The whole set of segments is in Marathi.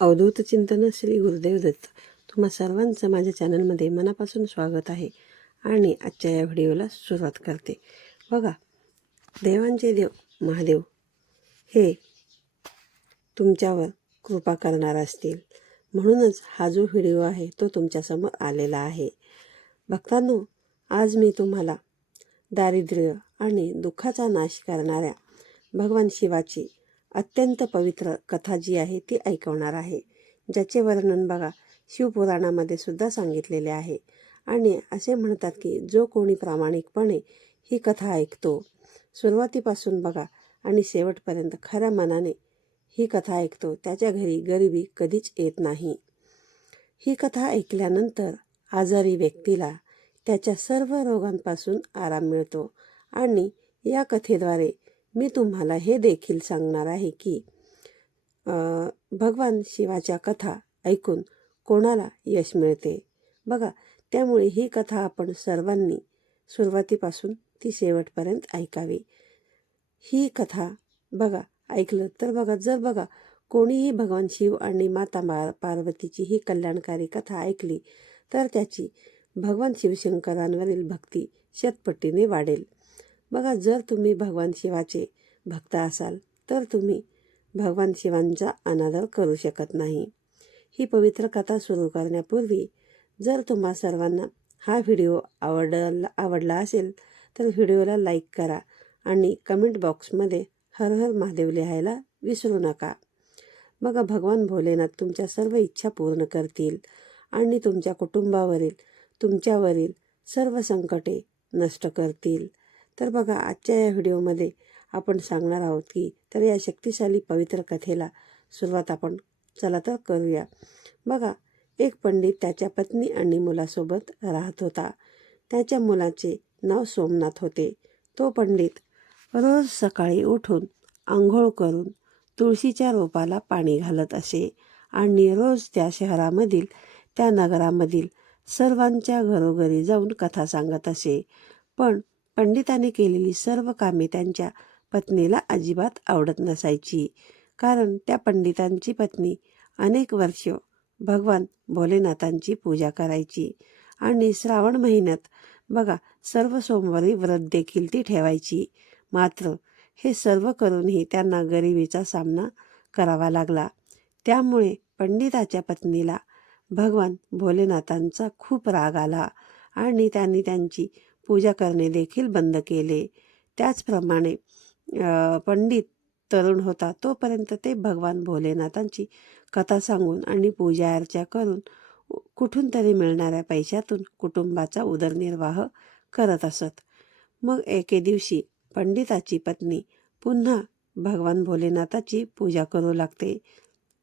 अवधूत चिंतन श्री गुरुदेव दत्त. तुम्हा सर्वांचं माझ्या चॅनलमध्ये मनापासून स्वागत आहे आणि आजच्या या व्हिडिओला सुरुवात करते. बघा देवांचे देव महादेव हे तुमच्यावर कृपा करणार असतील. म्हणूनच हा जो व्हिडिओ आहे तो तुमच्यासमोर आलेला आहे. भक्तांनो आज मी तुम्हाला दारिद्र्य आणि दुःखाचा नाश करणाऱ्या भगवान शिवाची अत्यंत पवित्र कथा जी आहे ती ऐकवणार आहे. ज्याचे वर्णन बघा शिवपुराणामध्ये सुद्धा सांगितलेले आहे. आणि असे म्हणतात की जो कोणी प्रामाणिकपणे ही कथा ऐकतो सुरुवातीपासून बघा आणि शेवटपर्यंत खऱ्या मनाने ही कथा ऐकतो त्याच्या घरी गरिबी कधीच येत नाही. ही कथा ऐकल्यानंतर आजारी व्यक्तीला त्याच्या सर्व रोगांपासून आराम मिळतो आणि या कथेद्वारे मी तुम्हाला हे देखील सांगणार आहे की भगवान शिवाच्या कथा ऐकून कोणाला यश मिळते? बघा त्यामुळे ही कथा आपण सर्वांनी सुरुवातीपासून ती शेवटपर्यंत ऐकावी. ही कथा बघा ऐकलं तर बघा जर बघा कोणीही भगवान शिव आणि माता मा पार्वतीची ही कल्याणकारी कथा ऐकली तर त्याची भगवान शिवशंकरांवरील भक्ती शतपटीने वाढेल. बघा जर तुम्ही भगवान शिवाचे भक्त असाल तर तुम्ही भगवान शिवांचा अनादर करू शकत नाही. ही पवित्र कथा सुरू करण्यापूर्वी जर तुम्हा सर्वांना हा व्हिडिओ आवडला आवडला असेल तर व्हिडिओला लाईक करा आणि कमेंट बॉक्समध्ये हर हर महादेव लिहायला विसरू नका. बघा भगवान भोलेनाथ तुमच्या सर्व इच्छा पूर्ण करतील आणि तुमच्या कुटुंबावरील तुमच्यावरील सर्व संकटे नष्ट करतील. तर बघा आजच्या या व्हिडिओमध्ये आपण सांगणार आहोत की तर या शक्तिशाली पवित्र कथेला सुरुवात आपण चला तर करूया. बघा एक पंडित त्याच्या पत्नी आणि मुलासोबत राहत होता. त्याच्या मुलाचे नाव सोमनाथ होते. तो पंडित रोज सकाळी उठून आंघोळ करून तुळशीच्या रोपाला पाणी घालत असे आणि रोज त्या शहरामधील त्या नगरामधील सर्वांच्या घरोघरी जाऊन कथा सांगत असे. पण पंडिताने केलेली सर्व कामे त्यांच्या पत्नीला अजिबात आवडत नसायची. कारण त्या पंडितांची पत्नी अनेक वर्ष भगवान भोलेनाथांची पूजा करायची. आणि श्रावण महिन्यात बघा सर्व सोमवारी व्रत देखील ती ठेवायची. मात्र हे सर्व करूनही त्यांना गरिबीचा सामना करावा लागला. त्यामुळे पंडिताच्या पत्नीला भगवान भोलेनाथांचा खूप राग आला आणि त्यांनी त्यांची पूजा करणे देखील बंद केले. त्याचप्रमाणे पंडित तरुण होता तोपर्यंत ते भगवान भोलेनाथांची कथा सांगून आणि पूजा अर्चा करून कुठून तरी मिळणाऱ्या पैशातून कुटुंबाचा उदरनिर्वाह करत असत. मग एके दिवशी पंडिताची पत्नी पुन्हा भगवान भोलेनाथाची पूजा करू लागते.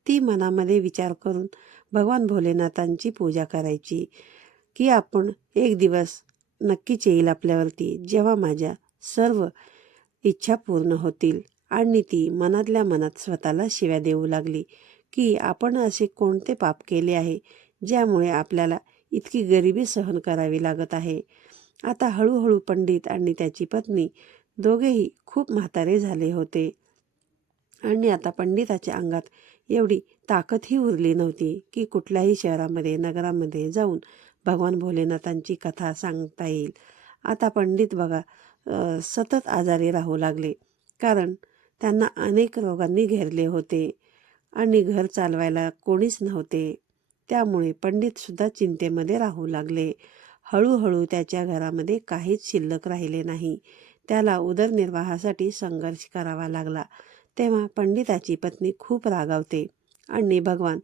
ती मनामध्ये विचार करून भगवान भोलेनाथांची पूजा करायची की आपण एक दिवस नक्कीच येईल आपल्यावरती. जेव्हा माझ्या सर्व इच्छा पूर्ण होतील आणि ती मनातल्या मनात स्वतःला शिव्या देऊ लागली की आपण असे कोणते पाप केले आहे ज्यामुळे आपल्याला इतकी गरिबी सहन करावी लागत आहे? आता हळूहळू पंडित आणि त्याची पत्नी दोघेही खूप म्हातारे झाले होते आणि आता पंडिताच्या अंगात एवढी ताकदही उरली नव्हती की कुठल्याही शहरामध्ये नगरामध्ये जाऊन भगवान भोलेनाथांची कथा सांगता येईल. आता पंडित बघा सतत आजारी राहू लागले. कारण त्यांना अनेक रोगांनी घेरले होते आणि घर चालवायला कोणीच नव्हते. त्यामुळे पंडितसुद्धा चिंतेमध्ये राहू लागले. हळूहळू त्याच्या घरामध्ये काहीच शिल्लक राहिले नाही. त्याला उदरनिर्वाहासाठी संघर्ष करावा लागला. तेव्हा पंडिताची पत्नी खूप रागावते आणि भगवान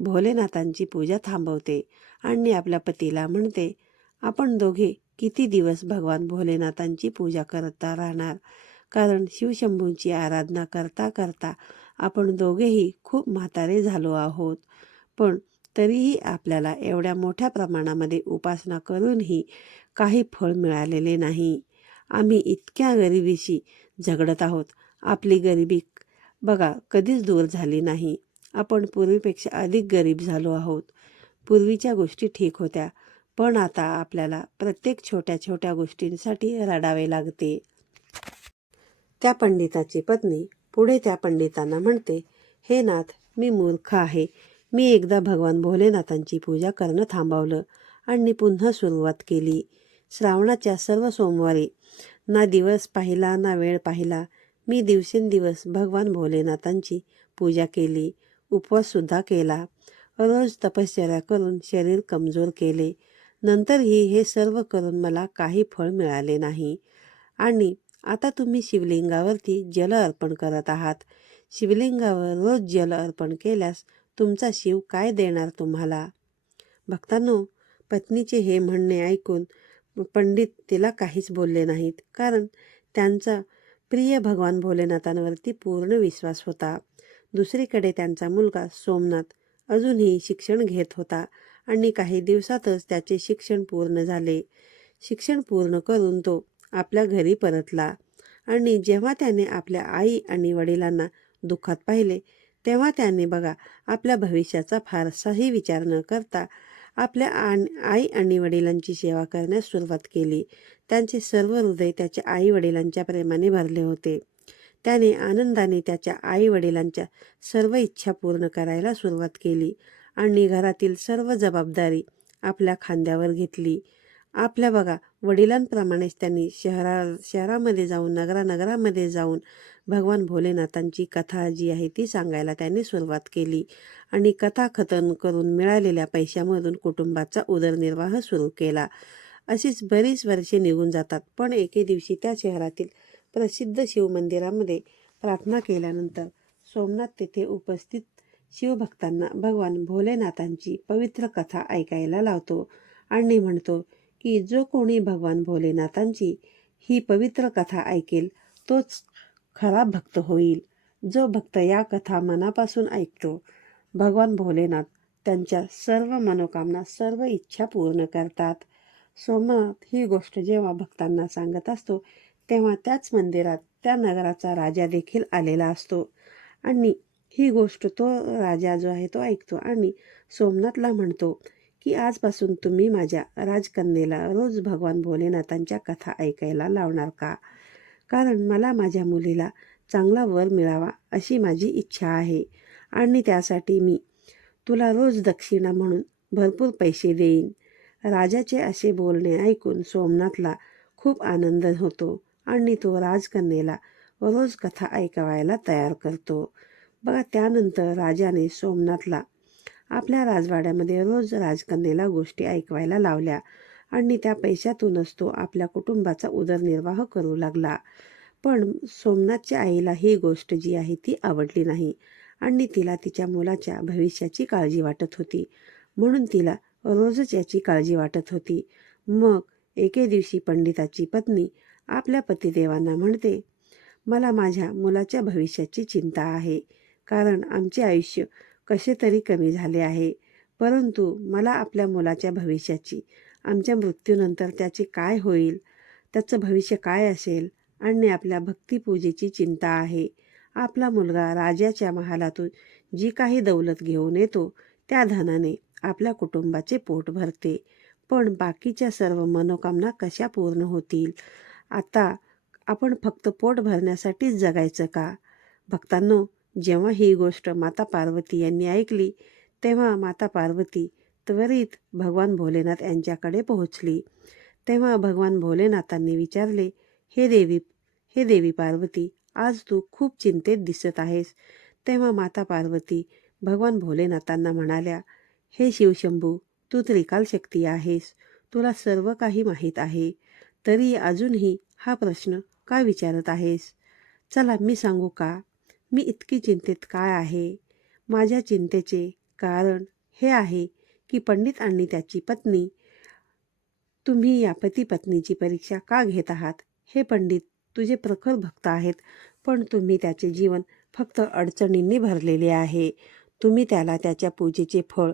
भोलेनाथांची पूजा थांबवते. आणि आपल्या पतीला म्हणते आपण दोघे किती दिवस भगवान भोलेनाथांची पूजा करता राहणार? कारण शिवशंभूंची आराधना करता करता आपण दोघेही खूप म्हातारे झालो आहोत. पण तरीही आपल्याला एवढ्या मोठ्या प्रमाणामध्ये उपासना करूनही काही फळ मिळालेले नाही. आम्ही इतक्या गरिबीशी झगडत आहोत. आपली गरिबी बघा कधीच दूर झाली नाही. आपण पूर्वीपेक्षा अधिक गरीब झालो आहोत. पूर्वीच्या गोष्टी ठीक होत्या पण आता आपल्याला प्रत्येक छोट्या छोट्या गोष्टींसाठी रडावे लागते. त्या पंडिताची पत्नी पुढे त्या पंडितांना म्हणते हे नाथ मी मूर्ख आहे. मी एकदा भगवान भोलेनाथांची पूजा करणं थांबवलं आणि पुन्हा सुरुवात केली. श्रावणाच्या सर्व सोमवारी ना दिवस पाहिला ना वेळ पाहिला मी दिवसेंदिवस भगवान भोलेनाथांची पूजा केली उपवाससुद्धा केला. रोज तपश्चर्या करून शरीर कमजोर केले. नंतरही हे सर्व करून मला काही फळ मिळाले नाही. आणि आता तुम्ही शिवलिंगावरती जल अर्पण करत आहात. शिवलिंगावर रोज जल अर्पण केल्यास तुमचा शिव काय देणार तुम्हाला? भक्तांनो पत्नीचे हे म्हणणे ऐकून पंडित तिला काहीच बोलले नाहीत कारण त्यांचा प्रिय भगवान भोलेनाथांवरती पूर्ण विश्वास होता. दुसरीकडे त्यांचा मुलगा सोमनाथ अजूनही शिक्षण घेत होता आणि काही दिवसातच त्याचे शिक्षण पूर्ण झाले. शिक्षण पूर्ण करून तो आपल्या घरी परतला आणि जेव्हा त्याने आपल्या आई आणि वडिलांना दुःखात पाहिले तेव्हा त्याने बघा आपल्या भविष्याचा फारसाही विचार न करता आपल्या आई आणि वडिलांची सेवा करण्यास सुरुवात केली. त्यांचे सर्व हृदय त्याच्या आई वडिलांच्या प्रेमाने भरले होते. त्याने आनंदाने त्याच्या आई वडिलांच्या सर्व इच्छा पूर्ण करायला सुरुवात केली आणि घरातील सर्व जबाबदारी आपल्या खांद्यावर घेतली. आपल्या बघा वडिलांप्रमाणेच त्यांनी शहरा शहरामध्ये जाऊन नगरानगरामध्ये जाऊन भगवान भोलेनाथांची कथा जी आहे ती सांगायला त्यांनी सुरुवात केली आणि कथाकथन करून मिळालेल्या पैशामधून कुटुंबाचा उदरनिर्वाह सुरू केला. अशीच बरीच वर्षे निघून जातात पण एके दिवशी त्या शहरातील प्रसिद्ध शिवमंदिरामध्ये प्रार्थना केल्यानंतर सोमनाथ तेथे उपस्थित शिवभक्तांना भगवान भोलेनाथांची पवित्र कथा ऐकायला लावतो आणि म्हणतो की जो कोणी भगवान भोलेनाथांची ही पवित्र कथा ऐकेल तोच खरा भक्त होईल. जो भक्त या कथा मनापासून ऐकतो भगवान भोलेनाथ त्यांच्या सर्व मनोकामना सर्व इच्छा पूर्ण करतात. सोमनाथ ही गोष्ट जेव्हा भक्तांना सांगत असतो तेव्हा त्याच मंदिरात त्या नगराचा राजा देखील आलेला असतो. आणि ही गोष्ट तो राजा जो आहे तो ऐकतो आणि सोमनाथला म्हणतो की आजपासून तुम्ही माझ्या राजकन्येला रोज भगवान भोलेनाथांच्या कथा ऐकायला लावणार का? कारण मला माझ्या मुलीला चांगला वर मिळावा अशी माझी इच्छा आहे. आणि त्यासाठी मी तुला रोज दक्षिणा म्हणून भरपूर पैसे देईन. राजाचे असे बोलणे ऐकून सोमनाथला खूप आनंद होतो. आणि तो राजकन्येला रोज कथा ऐकवायला तयार करतो. बघा त्यानंतर राजाने सोमनाथला आपल्या राजवाड्यामध्ये रोज राजकन्येला गोष्टी ऐकवायला लावल्या आणि त्या पैशातूनच तो आपल्या कुटुंबाचा उदरनिर्वाह करू लागला. पण सोमनाथच्या आईला ही गोष्ट जी आहे ती आवडली नाही आणि तिला तिच्या मुलाच्या भविष्याची काळजी वाटत होती. म्हणून तिला रोजच याची काळजी वाटत होती. मग एके दिवशी पंडिताची पत्नी आपल्या पतिदेवांना म्हणते मला माझ्या मुलाच्या भविष्याची चिंता आहे. कारण आमचे आयुष्य कसे तरी कमी झाले आहे. परंतु मला आपल्या मुलाच्या भविष्याची आमच्या मृत्यूनंतर त्याचे काय होईल? त्याचं भविष्य काय असेल? आणि आपल्या भक्तिपूजेची चिंता आहे. आपला मुलगा राजाच्या महालातून जी काही दौलत घेऊन येतो त्या धनाने आपल्या कुटुंबाचे पोट भरते. पण बाकीच्या सर्व मनोकामना कशा पूर्ण होतील? आता आपण फक्त पोट भरण्यासाठीच जगायचं का? भक्तांनो जेव्हा ही गोष्ट माता पार्वती यांनी ऐकली तेव्हा माता पार्वती त्वरित भगवान भोलेनाथ यांच्याकडे पोहोचली. तेव्हा भगवान भोलेनाथांनी विचारले हे देवी हे देवी पार्वती आज तू खूप चिंतेत दिसत आहेस. तेव्हा माता पार्वती भगवान भोलेनाथांना म्हणाल्या हे शिवशंभू तू त्रिकाल शक्ती आहेस. तुला सर्व काही माहीत आहे. तरी अजूनही हा प्रश्न का विचारत आहेस? चला मी सांगू का? मी इतकी चिंतेत काय आहे? माझ्या चिंतेचे कारण हे आहे की पंडित आणि त्याची पत्नी तुम्ही या पती पत्नीची परीक्षा का घेत आहात? हे पंडित तुझे प्रखर भक्त आहेत पण तुम्ही त्याचे जीवन फक्त अडचणींनी भरलेले आहे. तुम्ही त्याला त्याच्या पूजेचे फळ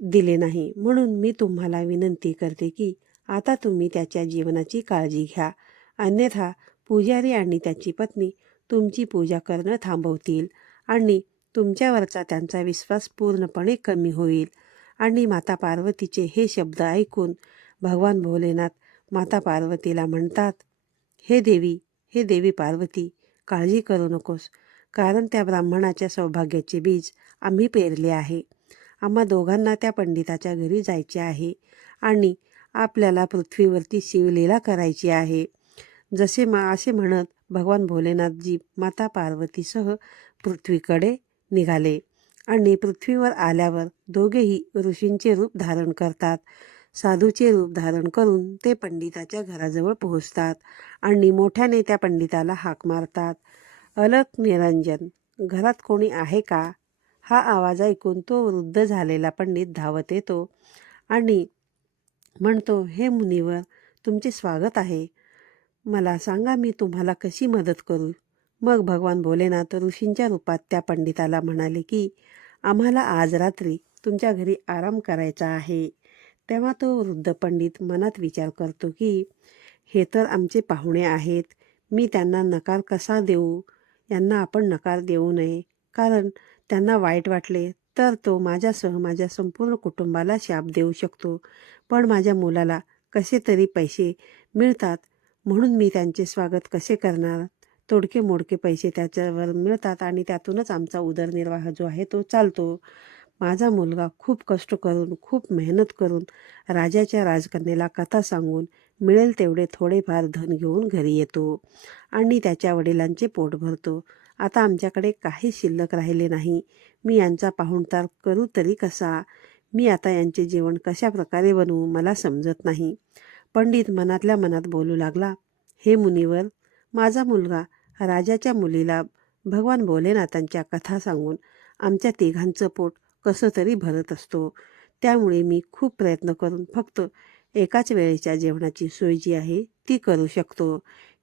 दिले नाही. म्हणून मी तुम्हाला विनंती करते की आता तुम्ही त्याच्या जीवनाची काळजी घ्या. अन्यथा पुजारी आणि त्याची पत्नी तुमची पूजा करणं थांबवतील आणि तुमच्यावरचा त्यांचा विश्वास पूर्णपणे कमी होईल. आणि माता पार्वतीचे हे शब्द ऐकून भगवान भोलेनाथ माता पार्वतीला म्हणतात हे देवी हे देवी पार्वती काळजी करू नकोस कारण त्या ब्राह्मणाच्या सौभाग्याचे बीज आम्ही पेरले आहे. आम्हा दोघांना त्या पंडिताच्या घरी जायचे आहे आणि आपल्याला पृथ्वीवरती शिवलीला करायची आहे. जसे मा असे म्हणत भगवान भोलेनाथजी माता पार्वतीसह पृथ्वीकडे निघाले आणि पृथ्वीवर आल्यावर दोघेही ऋषींचे रूप धारण करतात. साधूचे रूप धारण करून ते पंडिताच्या घराजवळ पोहोचतात आणि मोठ्याने त्या पंडिताला हाक मारतात. अलक निरंजन घरात कोणी आहे का? हा आवाज ऐकून तो वृद्ध झालेला पंडित धावत येतो आणि म्हणतो हे मुनिवर तुमचे स्वागत आहे. मला सांगा मी तुम्हाला कशी मदत करू? मग भगवान भोलेनाथ ऋषींच्या रूपात त्या पंडिताला म्हणाले की आम्हाला आज रात्री तुमच्या घरी आराम करायचा आहे. तेव्हा तो वृद्ध पंडित मनात विचार करतो की हे तर आमचे पाहुणे आहेत. मी त्यांना नकार कसा देऊ? यांना आपण नकार देऊ नये. कारण त्यांना वाईट वाटले तर तो माझ्यासह माझ्या संपूर्ण कुटुंबाला शाप देऊ शकतो. पण माझ्या मुलाला कसे तरी पैसे मिळतात म्हणून मी त्यांचे स्वागत कसे करणार? तोडके मोडके पैसे त्याच्यावर मिळतात आणि त्यातूनच आमचा उदरनिर्वाह जो आहे तो चालतो. माझा मुलगा खूप कष्ट करून खूप मेहनत करून राजाच्या राजकन्येला कथा सांगून मिळेल तेवढे थोडेफार धन घेऊन घरी येतो आणि त्याच्या वडिलांचे पोट भरतो. आता आमच्याकडे काही शिल्लक राहिले नाही. मी यांचा पाहुणचार करू तरी कसा? मी आता यांचे जेवण कशा प्रकारे बनवू मला समजत नाही. पंडित मनातल्या मनात बोलू लागला हे मुनिवर माझा मुलगा राजाच्या मुलीला भगवान भोलेनाथांच्या कथा सांगून आमच्या तिघांचं पोट कसं तरी भरत असतो. त्यामुळे मी खूप प्रयत्न करून फक्त एकाच वेळेच्या जेवणाची सोय जी आहे ती करू शकतो.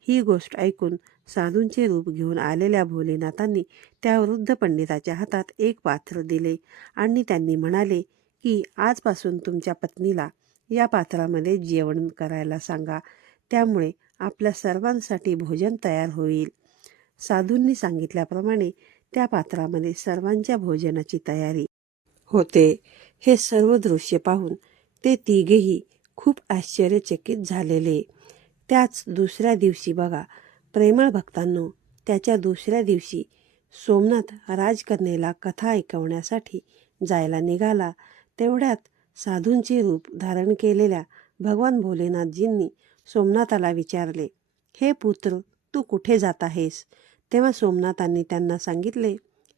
ही गोष्ट ऐकून साधूंचे रूप घेऊन आलेल्या भोलेनाथांनी त्या वृद्ध पंडिताच्या हातात एक पात्र दिले आणि त्यांनी म्हणाले की आजपासून तुमच्या पत्नीला या पात्रामध्ये जेवण करायला सांगा. त्यामुळे आपल्या सर्वांसाठी भोजन तयार होईल. साधूंनी सांगितल्याप्रमाणे त्या पात्रामध्ये सर्वांच्या भोजनाची तयारी होते. हे सर्व दृश्य पाहून ते तिघेही खूप आश्चर्यचकित झालेले. त्याच दुसऱ्या दिवशी बघा प्रेमळ भक्तांनो त्याच्या दुसऱ्या दिवशी सोमनाथ राजकन्येला कथा ऐकवण्यासाठी जायला निघाला. तेवढ्यात साधूंचे रूप धारण केलेल्या भगवान भोलेनाथजींनी सोमनाथाला विचारले हे पुत्र तू कुठे जात आहेस? तेव्हा सोमनाथांनी त्यांना सांगितले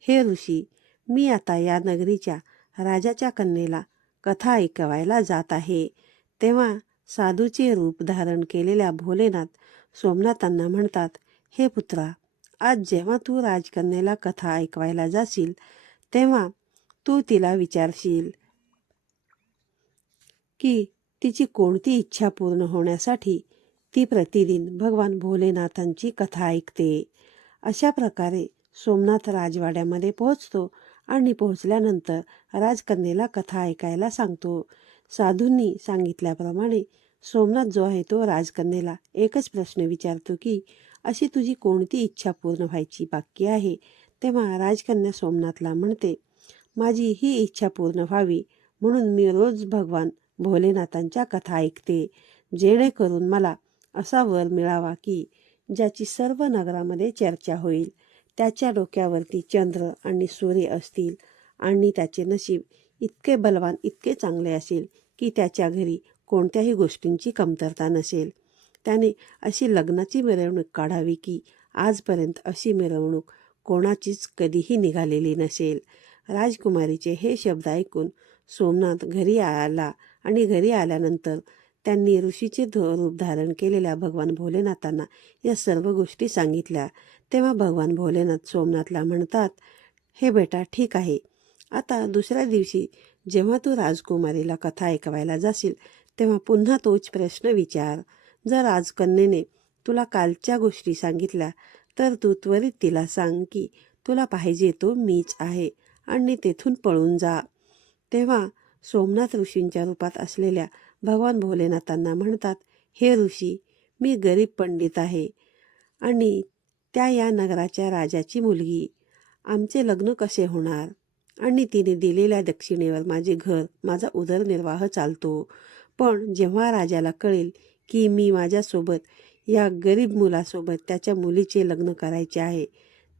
हे ऋषी मी आता या नगरीच्या राजाच्या कन्येला कथा ऐकवायला जात आहे. तेव्हा साधूचे रूप धारण केलेल्या भोलेनाथ सोमनाथांना म्हणतात हे पुत्रा आज जेव्हा तू राजकन्येला कथा ऐकवायला जाशील तेव्हा तू तिला विचारशील की तिची कोणती इच्छा पूर्ण होण्यासाठी ती प्रतिदिन भगवान भोलेनाथांची कथा ऐकते. अशा प्रकारे सोमनाथ राजवाड्यामध्ये पोहोचतो आणि पोहोचल्यानंतर राजकन्येला कथा ऐकायला सांगतो. साधूंनी सांगितल्याप्रमाणे सोमनाथ जो आहे तो राजकन्येला एकच प्रश्न विचारतो की अशी तुझी कोणती इच्छा पूर्ण व्हायची बाकी आहे? तेव्हा राजकन्या सोमनाथला म्हणते माझी ही इच्छा पूर्ण व्हावी म्हणून मी रोज भगवान भोलेनाथांच्या कथा ऐकते जेणेकरून मला असा वर मिळावा की ज्याची सर्व नगरामध्ये चर्चा होईल त्याच्या डोक्यावरती चंद्र आणि सूर्य असतील आणि त्याचे नशीब इतके बलवान इतके चांगले असेल की त्याच्या घरी कोणत्याही गोष्टींची कमतरता नसेल. त्याने अशी लग्नाची मिरवणूक काढावी की आजपर्यंत अशी मिरवणूक कोणाचीच कधीही निघालेली नसेल. राजकुमारीचे हे शब्द ऐकून सोमनाथ घरी आला आणि घरी आल्यानंतर त्यांनी ऋषीचे रूप धारण केलेल्या भगवान भोलेनाथांना या सर्व गोष्टी सांगितल्या. तेव्हा भगवान भोलेनाथ सोमनाथला म्हणतात हे बेटा ठीक आहे. आता दुसऱ्या दिवशी जेव्हा तू राजकुमारीला कथा ऐकवायला जाशील तेव्हा पुन्हा तोच प्रश्न विचार. जर राजकन्येने तुला कालच्या गोष्टी सांगितल्या तर तू त्वरित तिला सांग की तुला पाहिजे तो मीच आहे आणि तेथून पळून जा. तेव्हा सोमनाथ ऋषींच्या रूपात असलेल्या भगवान भोलेनाथांना म्हणतात हे ऋषी मी गरीब पंडित आहे आणि त्या या नगराच्या राजाची मुलगी. आमचे लग्न कसे होणार आणि तिने दिलेल्या दक्षिणेवर माझे घर माझा उदरनिर्वाह चालतो. पण जेव्हा राजाला कळेल की मी माझ्यासोबत या गरीब मुलासोबत त्याच्या मुलीचे लग्न करायचे आहे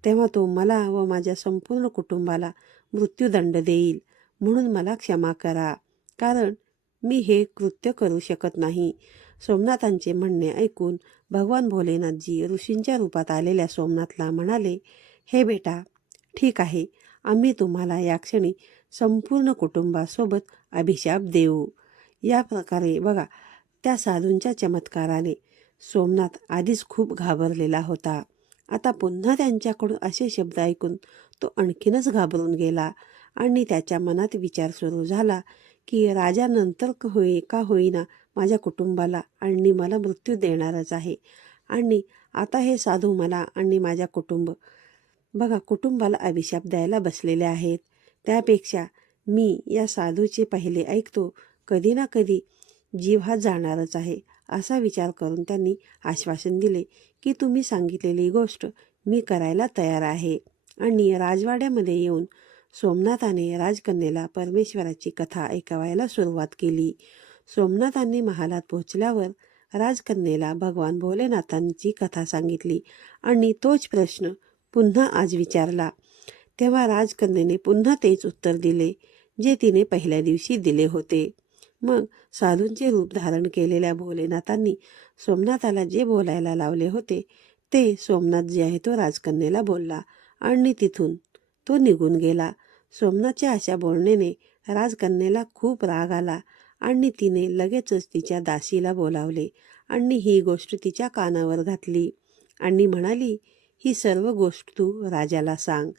तेव्हा तो मला व माझ्या संपूर्ण कुटुंबाला मृत्यूदंड देईल म्हणून मला क्षमा करा. कारण मी हे कृत्य करू शकत नाही. सोमनाथांचे म्हणणे ऐकून भगवान भोलेनाथजी ऋषींच्या रूपात आलेल्या सोमनाथला म्हणाले हे बेटा ठीक आहे. आम्ही तुम्हाला या क्षणी संपूर्ण कुटुंबासोबत अभिशाप देऊ. या प्रकारे बघा त्या साधूंच्या चमत्काराने सोमनाथ आधीच खूप घाबरलेला होता. आता पुन्हा त्यांच्याकडून असे शब्द ऐकून तो आणखीनच घाबरून गेला आणि त्याच्या मनात विचार सुरू झाला की राजा नंतर होई का होईना माझ्या कुटुंबाला आणि मला मृत्यू देणारच आहे. आणि आता हे साधू मला आणि माझ्या कुटुंब बघा कुटुंबाला अभिशाप द्यायला बसलेले आहेत. त्यापेक्षा मी या साधूचे पहिले ऐकतो कधी ना कधी जीव हा जाणारच आहे असा विचार करून त्यांनी आश्वासन दिले की तुम्ही सांगितलेली गोष्ट मी करायला तयार आहे. आणि राजवाड्यामध्ये येऊन सोमनाथाने राजकन्येला परमेश्वराची कथा ऐकवायला सुरुवात केली. सोमनाथांनी महालात पोहोचल्यावर राजकन्येला भगवान भोलेनाथांची कथा सांगितली आणि तोच प्रश्न पुन्हा आज विचारला. तेव्हा राजकन्येने पुन्हा तेच उत्तर दिले जे तिने पहिल्या दिवशी दिले होते. मग साधूंचे रूप धारण केलेल्या भोलेनाथांनी सोमनाथाला जे बोलायला लावले होते ते सोमनाथ जे आहे तो राजकन्येला बोलला आणि तिथून तो निघून गेला. सोमनाथच्या अशा बोलण्याने राजकन्येला खूप राग आला आणि तिने लगेचच तिच्या दासीला बोलावले आणि ही गोष्ट तिच्या कानावर घातली आणि म्हणाली ही सर्व गोष्ट तू राजाला सांग.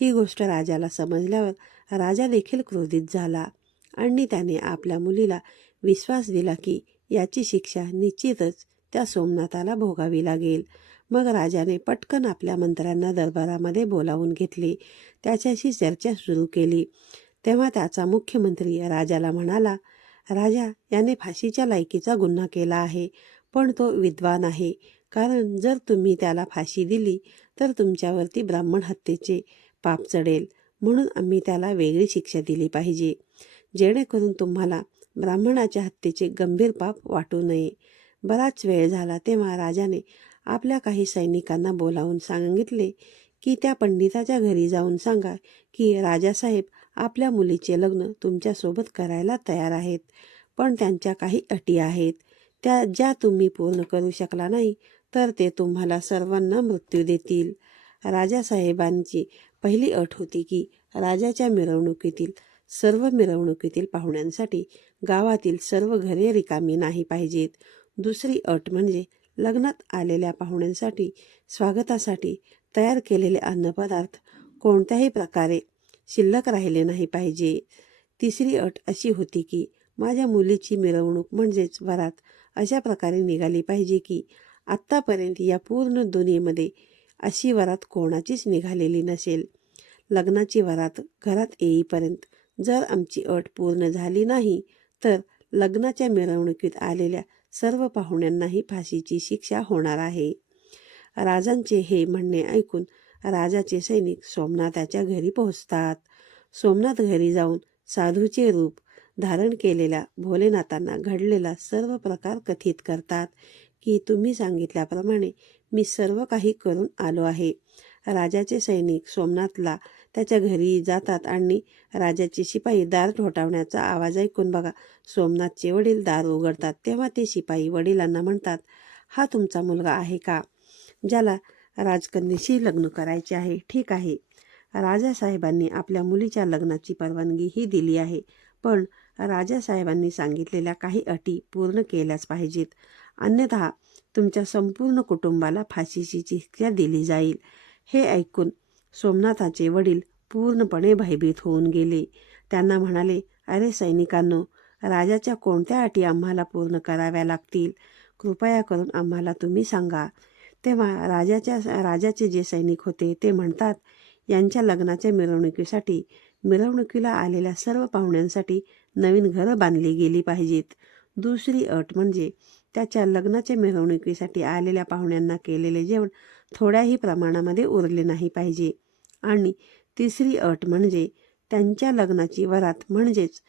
ही गोष्ट राजाला समजल्यावर राजा देखील क्रोधित झाला. आणि त्याने आपल्या मुलीला विश्वास दिला की याची शिक्षा निश्चितच त्या सोमनाथाला भोगावी लागेल. मग राजाने पटकन आपल्या मंत्र्यांना दरबारामध्ये बोलावून घेतले. त्याच्याशी चर्चा सुरू केली. तेव्हा त्याचा मुख्यमंत्री राजाला म्हणाला राजा याने फाशीच्या लायकीचा गुन्हा केला आहे पण तो विद्वान आहे. कारण जर तुम्ही त्याला फाशी दिली तर तुमच्यावरती ब्राह्मण हत्येचे पाप चढेल. म्हणून आम्ही त्याला वेगळी शिक्षा दिली पाहिजे. जेणेकरून तुम्हाला ब्राह्मणाच्या हत्येचे गंभीर पाप वाटू नये. बराच वेळ झाला तेव्हा राजाने आपल्या काही सैनिकांना बोलावून सांगितले की त्या पंडिताच्या घरी जाऊन सांगा की राजासाहेब आपल्या मुलीचे लग्न तुमच्यासोबत करायला तयार आहेत पण त्यांच्या काही अटी आहेत. त्या ज्या तुम्ही पूर्ण करू शकला नाही तर ते तुम्हाला सर्वांना मृत्यू देतील. राजासाहेबांची पहिली अट होती की राजाच्या मिरवणुकीतील सर्व मिरवणुकीतील पाहुण्यांसाठी गावातील सर्व घरे रिकामी नाही पाहिजेत. दुसरी अट म्हणजे लग्नात आलेल्या पाहुण्यांसाठी स्वागतासाठी तयार केलेले अन्नपदार्थ कोणत्याही प्रकारे शिल्लक राहिले नाही पाहिजे. तिसरी अट अशी होती की माझ्या मुलीची मिरवणूक म्हणजेच वरात अशा प्रकारे निघाली पाहिजे की आत्तापर्यंत या पूर्ण दुनियेमध्ये अशी वरात कोणाचीच निघालेली नसेल. लग्नाची वरात घरात येईपर्यंत जर आमची अट पूर्ण झाली नाही तर लग्नाच्या मिरवणुकीत आलेल्या सर्व पाहुण्यांनाही फाशीची शिक्षा होणार आहे. राजांचे हे म्हणणे ऐकून राजाचे सैनिक सोमनाथाच्या घरी पोहोचतात. सोमनाथ घरी जाऊन साधूचे रूप धारण केलेल्या भोलेनाथांना घडलेला सर्व प्रकार कथित करतात की तुम्ही सांगितल्याप्रमाणे मी सर्व काही करून आलो आहे. राजाचे सैनिक सोमनाथला त्याच्या घरी जातात आणि राजाचे शिपाई दार ठोठावण्याचा आवाज ऐकून बघा. सोमनाथचे वडील दार उघडतात तेव्हा ते शिपाई वडिलांना म्हणतात हा तुमचा मुलगा आहे का? ज्याला राजकन्याशी लग्न करायचे आहे. ठीक आहे. राजासाहेबांनी आपल्या मुलीच्या लग्नाची परवानगी ही दिली आहे. पण राजासाहेबांनी सांगितलेल्या काही अटी पूर्ण केल्याच पाहिजेत. अन्यथा तुमच्या संपूर्ण कुटुंबाला फाशीची शिक्षा दिली जाईल. हे ऐकून सोमनाथाचे वडील पूर्णपणे भयभीत होऊन गेले. त्यांना म्हणाले अरे सैनिकांनो राजाच्या कोणत्या अटी आम्हाला पूर्ण कराव्या लागतील? कृपया करून आम्हाला तुम्ही सांगा. तेव्हा राजाच्या राजाचे जे सैनिक होते ते म्हणतात यांच्या लग्नाच्या मिरवणुकीसाठी मिरवणुकीला आलेल्या सर्व पाहुण्यांसाठी नवीन घरं बांधली गेली पाहिजेत. दुसरी अट म्हणजे त्याच्या लग्नाच्या मिरवणुकीसाठी आलेल्या पाहुण्यांना केलेले जेवण थोड्याही प्रमाणामध्ये उरले नाही पाहिजे. आणि तिसरी अट म्हणजे त्यांच्या लग्नाची वरात म्हणजेच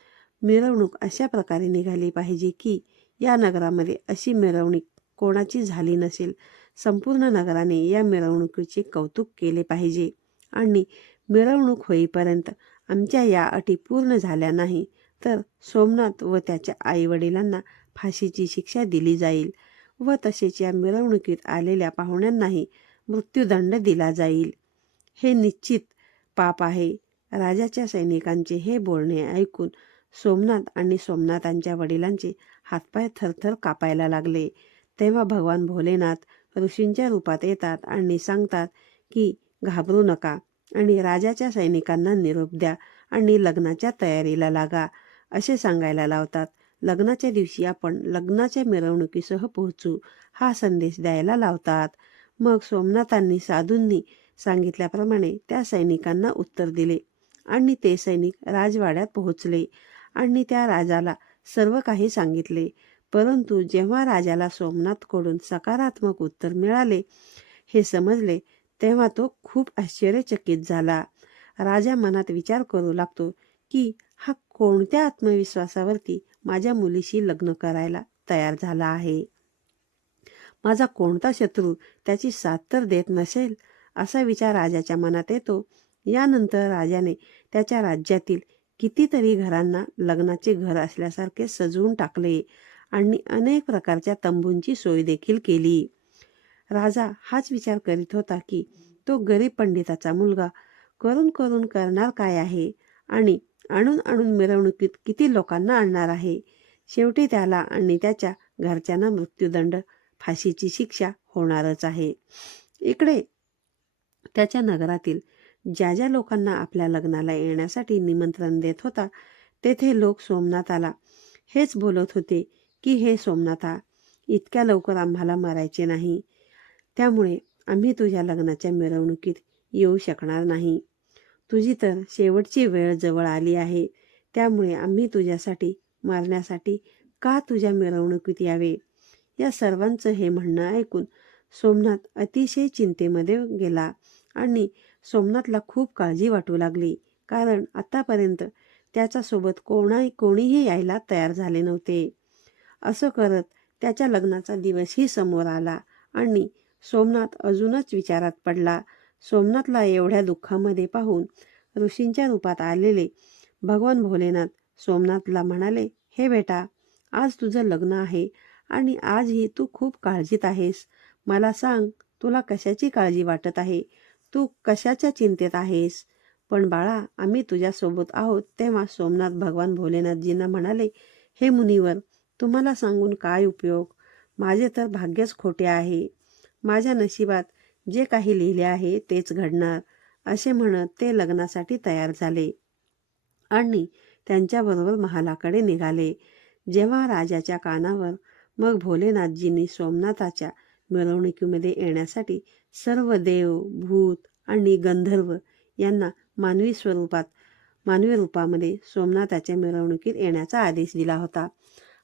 मिरवणूक अशा प्रकारे निघाली पाहिजे की या नगरामध्ये अशी मिरवणूक कोणाची झाली नसेल संपूर्ण नगराने या मिरवणुकीचे कौतुक केले पाहिजे. आणि मिरवणूक होईपर्यंत आमच्या या अटी पूर्ण झाल्या नाही तर सोमनाथ व त्याच्या आईवडिलांना फाशीची शिक्षा दिली जाईल व तसेच या मिरवणुकीत आलेल्या पाहुण्यांनाही मृत्यूदंड दिला जाईल. हे निश्चित पाप आहे. राजाच्या सैनिकांचे हे बोलणे ऐकून सोमनाथ आणि सोमनाथांच्या वडिलांचे हातपाय थरथर कापायला लागले. तेव्हा भगवान भोलेनाथ ऋषींच्या रूपात येतात आणि सांगतात की घाबरू नका आणि राजाच्या सैनिकांना निरोप द्या आणि लग्नाच्या तयारीला लागा. असे सांगायला लावतात. लग्नाच्या दिवशी आपण लग्नाच्या मिरवणुकीसह पोहोचू हा संदेश द्यायला लावतात. मग सोमनाथांनी साधूंनी सांगितल्याप्रमाणे त्या सैनिकांना उत्तर दिले आणि ते सैनिक राजवाड्यात पोहोचले आणि त्या राजाला सर्व काही सांगितले. परंतु जेव्हा राजाला सोमनाथकडून सकारात्मक उत्तर मिळाले हे समजले तेव्हा तो खूप आश्चर्यचकित झाला. राजा मनात विचार करू लागतो की हा कोणत्या आत्मविश्वासावरती माझ्या मुलीशी लग्न करायला तयार झाला आहे? माझा कोणता शत्रू त्याची साथ तर देत नसेल असा विचार राजाच्या मनात येतो. यानंतर राजाने त्याच्या राज्यातील कितीतरी घरांना लग्नाचे घर असल्यासारखे सजवून टाकले आणि अनेक प्रकारच्या तंबूंची सोय देखील केली. राजा हाच विचार करीत होता की तो गरीब पंडिताचा मुलगा करून करून करणार काय आहे आणि आणून आणून मिरवणुकीत किती लोकांना आणणार आहे? शेवटी त्याला आणि त्याच्या घरच्यांना मृत्यूदंड फाशीची शिक्षा होणारच आहे. इकडे त्याच्या नगरातील ज्या ज्या लोकांना आपल्या लग्नाला येण्यासाठी निमंत्रण देत होता तेथे लोक सोमनाथाला हेच बोलत होते की हे सोमनाथा इतक्या लवकर आम्हाला मारायचे नाही. त्यामुळे आम्ही तुझ्या लग्नाच्या मिरवणुकीत येऊ शकणार नाही. तुझी तर शेवटची वेळ जवळ आली आहे. त्यामुळे आम्ही तुझ्यासाठी मारण्यासाठी का तुझ्या मिरवणुकीत यावे? या सर्वांचं हे म्हणणं ऐकून सोमनाथ अतिशय चिंतेमध्ये गेला आणि सोमनाथला खूप काळजी वाटू लागली. कारण आतापर्यंत त्याच्यासोबत कोणा कोणीही यायला तयार झाले नव्हते. असं करत त्याच्या लग्नाचा दिवसही समोर आला आणि सोमनाथ अजूनच विचारात पडला. सोमनाथला एवढ्या दुःखामध्ये पाहून ऋषींच्या रूपात आलेले भगवान भोलेनाथ सोमनाथला म्हणाले हे बेटा आज तुझं लग्न आहे आणि आजही तू खूप काळजीत आहेस. मला सांग तुला कशाची काळजी वाटत आहे? तू कशाच्या चिंतेत आहेस? पण बाळा आम्ही तुझ्यासोबत आहोत तेव्हा सोमनाथ भगवान भोलेनाथजींना म्हणाले हे मुनीवर तुम्हाला सांगून काय उपयोग? माझे तर भाग्यच खोटे आहे. माझ्या नशिबात जे काही लिहिले आहे तेच घडणार असे म्हणत ते लग्नासाठी तयार झाले. आणि त्यांच्याबरोबर महालाकडे निघाले. जेव्हा राजाच्या कानावर मग भोलेनाथजींनी सोमनाथाच्या मिरवणुकीमध्ये येण्यासाठी सर्व देव भूत आणि गंधर्व यांना मानवी स्वरूपात मानवी रूपामध्ये सोमनाथाच्या मिरवणुकीत येण्याचा आदेश दिला होता.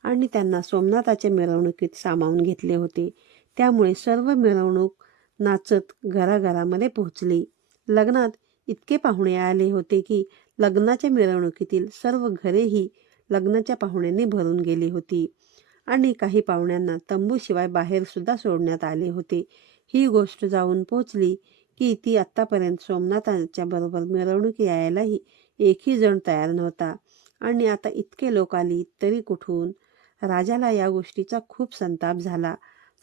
आणि त्यांना सोमनाथाच्या मिरवणुकीत सामावून घेतले होते. त्यामुळे सर्व मिरवणूक नाचत घराघरामध्ये पोहोचली. लग्नात इतके पाहुणे आले होते की लग्नाच्या मिरवणुकीतील सर्व घरेही लग्नाच्या पाहुण्यांनी भरून गेली होती. आणि काही पाहुण्यांना तंबूशिवाय बाहेर सुद्धा सोडण्यात आले होते. ही गोष्ट जाऊन पोचली की ती आत्तापर्यंत सोमनाथांच्या बरोबर मिरवणूक यायलाही एकही जण तयार नव्हता. आणि आता इतके लोक आली तरी कुठून? राजाला या गोष्टीचा खूप संताप झाला.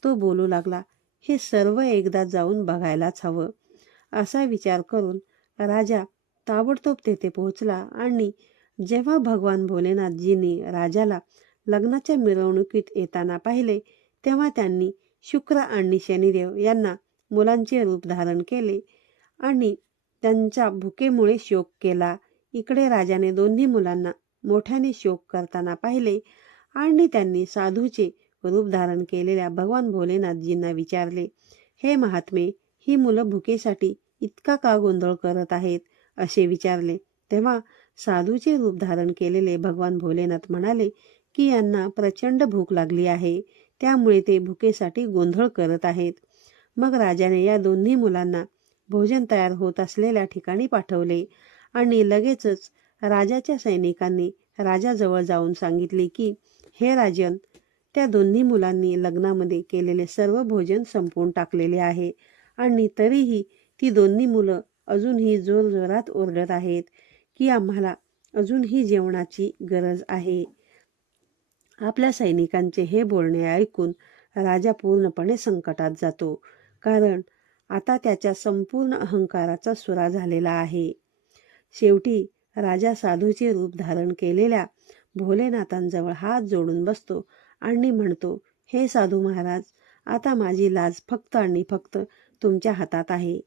तो बोलू लागला हे सर्व एकदा जाऊन बघायलाच हवं. असा विचार करून राजा ताबडतोब तेथे पोहोचला आणि जेव्हा भगवान भोलेनाथजींनी राजाला लग्नाच्या मिरवणुकीत येताना पाहिले तेव्हा त्यांनी शुक्र आणि शनिदेव यांना मुलांचे रूप धारण केले आणि त्यांच्या भुकेमुळे शोक केला. इकडे राजाने दोन्ही मुलांना मोठ्याने शोक करताना पाहिले आणि त्यांनी साधूचे रूप धारण केलेल्या भगवान भोलेनाथजींना विचारले हे महात्मे ही मुलं भुकेसाठी इतका का गोंधळ करत आहेत? असे विचारले. तेव्हा साधूचे रूप धारण केलेले भगवान भोलेनाथ म्हणाले की यांना प्रचंड भूक लागली आहे. त्यामुळे ते भुकेसाठी गोंधळ करत आहेत. मग राजाने या दोन्ही मुलांना भोजन तयार होत असलेल्या ठिकाणी पाठवले आणि लगेचच राजाच्या सैनिकांनी राजाजवळ जाऊन सांगितले की हे राजन त्या दोन्ही मुलांनी लग्नामध्ये केलेले सर्व भोजन संपवून टाकलेले आहे आणि तरीही ती दोन्ही मुलं अजूनही जोरजोरात ओरडत आहेत की आम्हाला अजूनही जेवणाची गरज आहे. आपल्या सैनिकांचे हे बोलणे ऐकून राजा पूर्णपणे संकटात जातो. कारण आता त्याच्या संपूर्ण अहंकाराचा सुरा झालेला आहे. शेवटी राजा साधूचे रूप धारण केलेल्या भोलेनाथांजवळ हात जोडून बसतो आणि म्हणतो हे साधू महाराज आता माझी लाज फक्त आणि फक्त तुमच्या हातात आहे.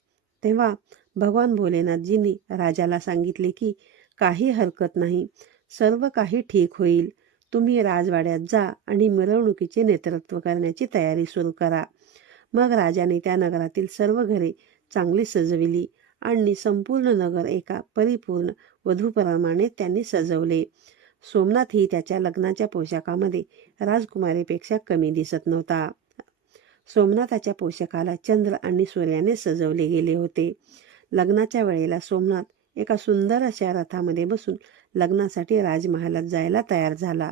तेव्हा भगवान भोलेनाथजींनी राजाला सांगितले की काही हरकत नाही. सर्व काही ठीक होईल. तुम्ही राजवाड्यात जा आणि मिरवणुकीचे नेतृत्व करण्याची तयारी सुरू करा. मग राजाने त्या नगरातील सर्व घरे चांगली सजविली आणि संपूर्ण नगर एका परिपूर्ण वधूप्रमाणे त्यांनी सजवले. सोमनाथ ही त्याच्या लग्नाच्या पोशाखामध्ये राजकुमारीपेक्षा कमी दिसत नव्हता. सोमनाथाच्या पोशाखाला चंद्र आणि सूर्याने सजवले गेले होते. लग्नाच्या वेळेला सोमनाथ एका सुंदर अशा रथामध्ये बसून लग्नासाठी राजमहालात जायला तयार झाला.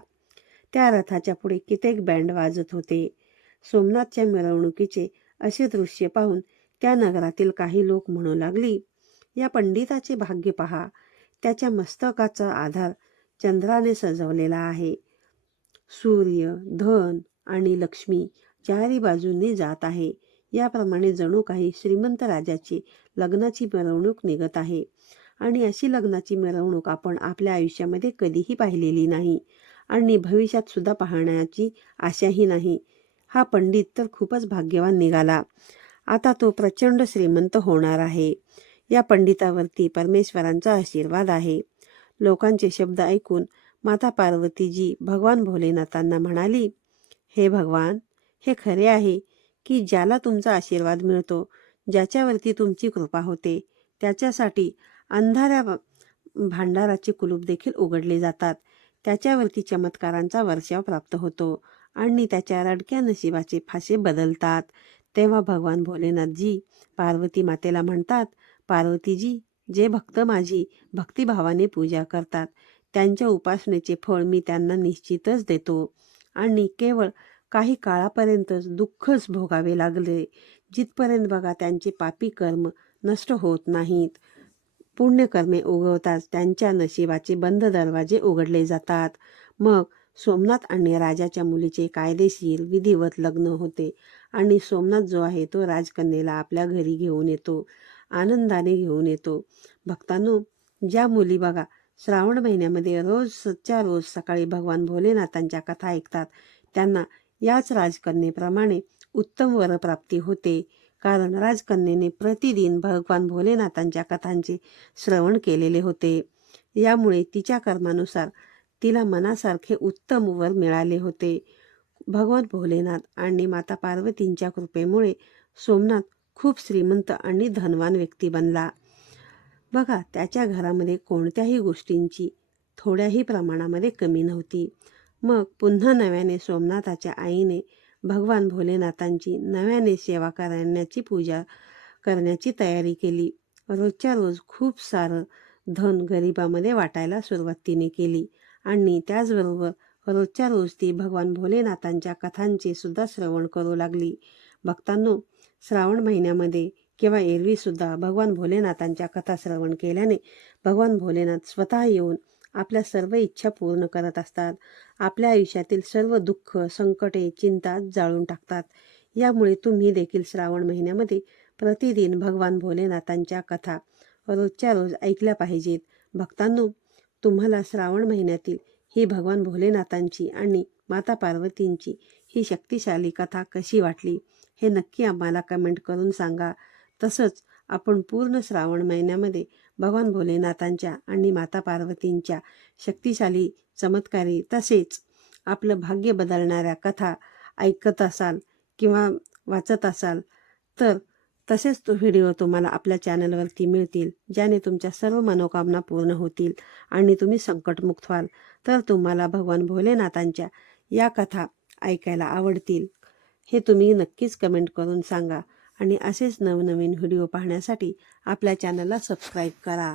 त्या रथाच्या पुढे कित्येक बँड वाजत होते. सोमनाथच्या मिरवणुकीचे असे दृश्य पाहून त्या नगरातील काही लोक म्हणू लागली या पंडिताचे भाग्य पहा. त्याच्या मस्तकाचा आधार चंद्राने सजवलेला आहे. सूर्य धन आणि लक्ष्मी चारी बाजूंनी जात आहे. याप्रमाणे जणू काही श्रीमंत राजाची लग्नाची मिरवणूक निघत आहे. आणि अशी लग्नाची मिरवणूक आपण आपल्या आयुष्यामध्ये कधीही पाहिलेली नाही आणि भविष्यात सुद्धा पाहण्याची आशाही नाही. हा पंडित तर खूपच भाग्यवान निघाला. आता तो प्रचंड श्रीमंत होणार आहे. या पंडितावरती परमेश्वरांचा आशीर्वाद आहे. लोकांचे शब्द ऐकून माता पार्वतीजी भगवान भोलेनाथांना म्हणाली हे भगवान हे खरे आहे की ज्याला तुमचा आशीर्वाद मिळतो ज्याच्यावरती तुमची कृपा होते त्याच्यासाठी अंधाऱ्या भांडाराचे कुलूप देखील उघडले जातात. त्याच्यावरती चमत्कारांचा वर्षाव प्राप्त होतो आणि त्याच्या रडक्या नशिबाचे फासे बदलतात. तेव्हा भगवान भोलेनाथजी पार्वती मातेला म्हणतात पार्वतीजी जे भक्त माझी भक्तिभावाने पूजा करतात त्यांच्या उपासनेचे फळ मी त्यांना निश्चितच देतो आणि केवळ काही काळापर्यंतच दुःखच भोगावे लागले. जिथपर्यंत बघा त्यांचे पापी कर्म नष्ट होत नाहीत पुण्यकर्मे उगवताच त्यांच्या नशिबाचे बंद दरवाजे उघडले जातात. मग सोमनाथ आणि राजाच्या मुलीचे कायदेशीर विधिवत लग्न होते आणि सोमनाथ जो आहे तो राजकन्येला आपल्या घरी घेऊन येतो. आनंदाने घेऊन येतो. भक्तांनो ज्या मुली बघा श्रावण महिन्यामध्ये रोज रोज सकाळी भगवान भोलेनाथांच्या कथा ऐकतात. त्यांना याच राजकन्येप्रमाणे उत्तम वरप्राप्ती होते. कारण राजकन्येने प्रतिदिन भगवान भोलेनाथांच्या कथांचे श्रवण केलेले होते. यामुळे तिच्या कर्मानुसार तिला मनासारखे उत्तम वर मिळाले होते. भगवान भोलेनाथ आणि माता पार्वतींच्या कृपेमुळे सोमनाथ खूप श्रीमंत आणि धनवान व्यक्ती बनला. बघा त्याच्या घरामध्ये कोणत्याही गोष्टींची थोड्याही प्रमाणामध्ये कमी नव्हती. मग पुन्हा नव्याने सोमनाथाच्या आईने भगवान भोलेनाथांची नव्याने सेवा करण्याची पूजा करण्याची तयारी केली. रोजच्या रोज खूप सारं धन गरिबामध्ये वाटायला सुरुवात तिने केली. आणि त्याचबरोबर रोजच्या रोज ती भगवान भोलेनाथांच्या कथांचे सुद्धा श्रवण करू लागली. भक्तांनो श्रावण महिन्यामध्ये किंवा एरवीसुद्धा भगवान भोलेनाथांच्या कथा श्रवण केल्याने भगवान भोलेनाथ स्वतः येऊन आपल्या सर्व इच्छा पूर्ण करत असतात. आपल्या आयुष्यातील सर्व दुःख संकटे चिंता जाळून टाकतात. यामुळे तुम्ही देखील श्रावण महिन्यामध्ये प्रतिदिन भगवान भोलेनाथांच्या कथा रोजच्या रोज ऐकल्या पाहिजेत. भक्तांनो तुम्हाला श्रावण महिन्यातील ही भगवान भोलेनाथांची आणि माता पार्वतींची ही शक्तिशाली कथा कशी वाटली हे नक्की आम्हाला कमेंट करून सांगा. तसंच आपण पूर्ण श्रावण महिन्यामध्ये भगवान भोलेनाथांच्या आणि माता पार्वतींच्या शक्तिशाली चमत्कारी तसेच आपलं भाग्य बदलणाऱ्या कथा ऐकत असाल किंवा वाचत असाल तर तसेच तो व्हिडिओ तुम्हाला आपल्या चॅनलवरती मिळतील ज्याने तुमच्या सर्व मनोकामना पूर्ण होतील आणि तुम्ही संकटमुक्त व्हाल तर तुम्हाला भगवान भोलेनाथांच्या या कथा ऐकायला आवडतील. हे तुम्ही नक्कीच कमेंट करून सांगा. आणि असेच नवनवीन व्हिडिओ पाहण्यासाठी आपल्या चॅनलला सबस्क्राईब करा.